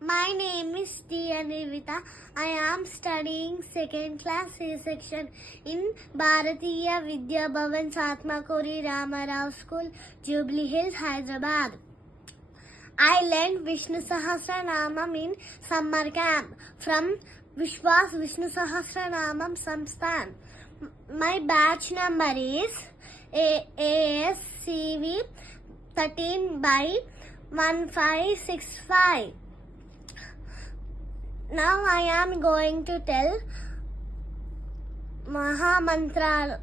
My name is T. Anivita. I am studying second class C section in Bharatiya Vidya Bhavan Satmakuri Ramarao School, Jubilee Hills, Hyderabad. I learned Vishnu Sahasranamam in summer camp from Vishwas Vishnu Sahasranamam Samsthan. My batch number is ASCV 13/1565. Now I am going to tell Mahamantram.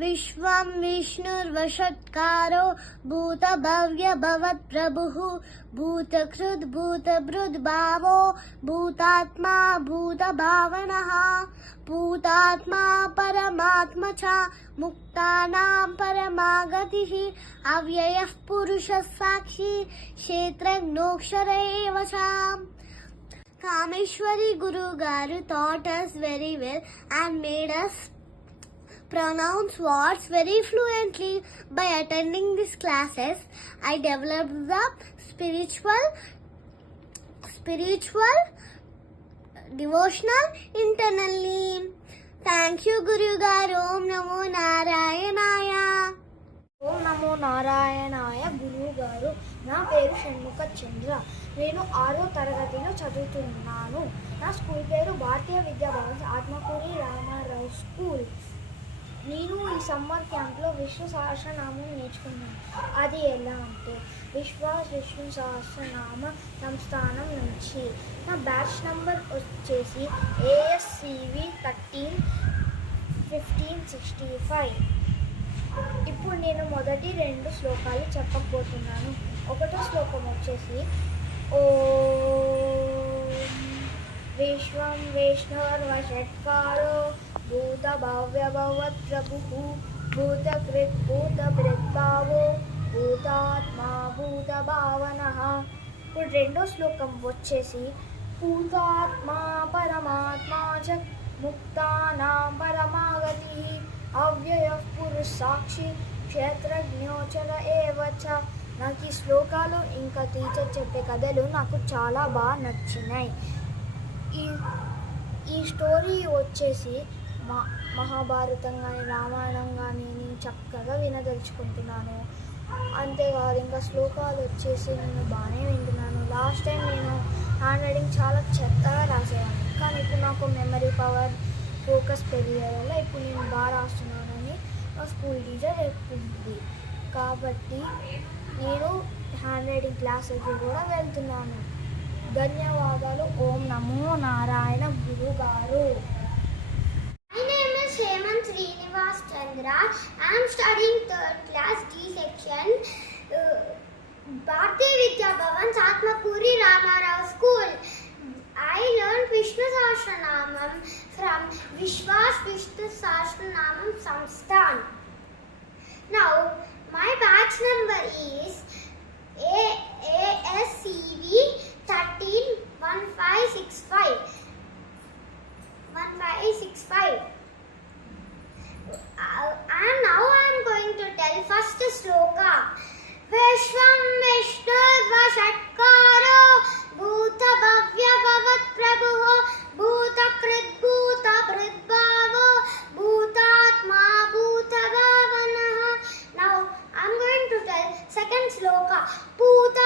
Vishvam Vishnur Vashatkaro Bhuta Bhavya Bhavat Prabhu Bhuta Krud Bhuta Brud Bhavo Bhutatma Bhuta Bhavanaha Bhutatma Paramatma Cha Muktanam Paramagatihi Avyayah Purusha Sakshi Kshetrajnokshara eva cha. Kameshwari Guru Garu taught us very well and made us pronounce words very fluently. By attending these classes, I developed the spiritual, devotional internally. Thank you, Guru Garu. Om Namo Narayanaya. ఓం నమో నారాయణాయ గురువు గారు. నా పేరు షణ్ముఖ చంద్ర. నేను 6వ తరగతిలో చదువుతున్నాను. నా స్కూల్ పేరు భారతీయ విద్యా భవన్ ఆత్మకూరి రామారావు స్కూల్. నేను ఈ సమ్మర్ క్యాంప్లో విష్ణు సహస్రనామం నేర్చుకున్నాను. అది ఎలా అంటే విష్ణు సహస్రనామ సంస్థానం నుంచి. నా బ్యాచ్ నెంబర్ వచ్చేసి ASCV 13/1565. ఇప్పుడు నేను మొదటి 2 శ్లోకాలు చెప్పబోతున్నాను. 1వ శ్లోకం వచ్చేసి ఓం విశ్వం విష్ణుర్వషట్కారో భూత భవ్య భవత్ ప్రభు భూత కృత్ భూత భృద్భావో భూతాత్మా భూత భావనః. ఇప్పుడు 2వ శ్లోకం వచ్చేసి భూతాత్మా పరమాత్మా చ ముక్తానాం పరమాగతి అవ్యయః పురుష సాక్షి క్షేత్రజ్ఞోచర ఏవ చ. నాకు ఈ శ్లోకాలు ఇంకా టీచర్ చెప్పే కథలు నాకు చాలా బాగా నచ్చినాయి. ఈ స్టోరీ వచ్చేసి మహాభారతం కానీ రామాయణం కానీ నేను చక్కగా వినదలుచుకుంటున్నాను. అంతేకాదు ఇంకా శ్లోకాలు వచ్చేసి నేను బాగానే వింటున్నాను. లాస్ట్ టైం నేను హ్యాండ్ రైటింగ్ చాలా చెత్తగా రాసేవాడిని, కానీ ఇప్పుడు నాకు మెమరీ పవర్ ఫోకస్ పెరిగే వల్ల ఇప్పుడు నేను బాగా రాస్తున్నానని మా స్కూల్ టీచర్ చెప్పింది. కాబట్టి నేను హ్యాండ్ రైటింగ్ క్లాసెస్కి కూడా వెళ్తున్నాను. ధన్యవాదాలు. ఓం నమో నారాయణ గురువు గారు. My name is Hemant Srinivas Chandra. I am studying 3rd class D section, Bharatiya Vidya Bhavan Satmakuri Ramarao School. I learned Vishnu Sahasranamam from Vishwas Vishnu Sahasranamam Samsthan. Now, my batch number is ASCV 13/1565. And now I am going to tell first sloka. Vishvam Vishnurvashatkaro Bhuta Bhavya Bhavat Prabhu Bhuta Krit Bhuta Bridbhavo Bhutatma Bhuta Bhavanah. Now I am going to tell second sloka. Bhuta